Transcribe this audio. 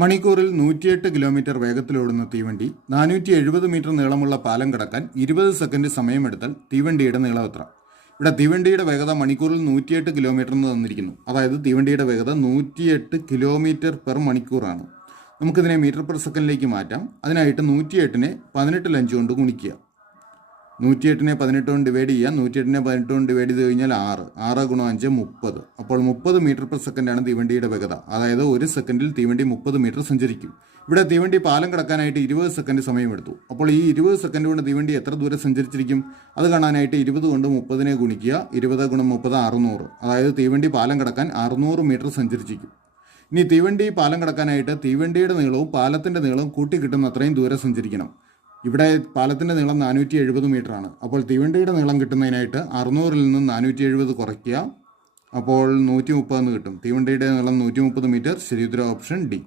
മണിക്കൂറിൽ 108 കിലോമീറ്റർ വേഗത്തിലോടുന്ന തീവണ്ടി 470 മീറ്റർ നീളമുള്ള പാലം കടക്കാൻ 20 സെക്കൻഡ് സമയമെടുത്താൽ തീവണ്ടിയുടെ നീളം എത്ര? ഇവിടെ തീവണ്ടിയുടെ വേഗത മണിക്കൂറിൽ 108 കിലോമീറ്റർ എന്ന് തന്നിരിക്കുന്നു. അതായത് തീവണ്ടിയുടെ വേഗത 108 കിലോമീറ്റർ പെർ മണിക്കൂറാണ്. നമുക്കിതിനെ മീറ്റർ പെർ സെക്കൻഡിലേക്ക് മാറ്റാം. അതിനായിട്ട് 108നെ 18 5 കൊണ്ട് ഗുണിക്കുക. 108നെ 18 കൊണ്ട് ഡിവൈഡ് ചെയ്യുക. 108നെ 18 കൊണ്ട് ഡിവൈഡ് ചെയ്ത് കഴിഞ്ഞാൽ 6 × 5 30. അപ്പോൾ 30 മീറ്റർ പെർ സെക്കൻഡാണ് തീവണ്ടിയുടെ വേഗത. അതായത് ഒരു സെക്കൻഡിൽ തീവണ്ടി 30 മീറ്റർ സഞ്ചരിക്കും. ഇവിടെ തീവണ്ടി പാലം കടക്കാനായിട്ട് 20 സെക്കൻഡ് സമയമെടുത്തു. അപ്പോൾ ഈ 20 സെക്കൻഡ് കൊണ്ട് തീവണ്ടി എത്ര ദൂരം സഞ്ചരിച്ചിരിക്കും? അത് കാണാനായിട്ട് 20 കൊണ്ട് 30നെ ഗുണിക്കുക. 20 × 30 600. അതായത് തീവണ്ടി പാലം കടക്കാൻ 600 മീറ്റർ സഞ്ചരിച്ചിരിക്കും. ഇനി തീവണ്ടി പാലം കടക്കാനായിട്ട് തീവണ്ടിയുടെ നീളവും പാലത്തിൻ്റെ നീളവും കൂട്ടി കിട്ടുന്ന അത്രയും ദൂരം സഞ്ചരിക്കണം. ഇവിടെ പാലത്തിൻ്റെ നീളം 470 മീറ്റർ ആണ്. അപ്പോൾ തീവണ്ടിയുടെ നീളം കിട്ടുന്നതിനായിട്ട് 600ൽ നിന്ന് 470 കുറയ്ക്കുക. അപ്പോൾ 130 എന്ന് കിട്ടും. തീവണ്ടിയുടെ നീളം 130 മീറ്റർ. ശരി ഉത്തരം ഓപ്ഷൻ ഡി.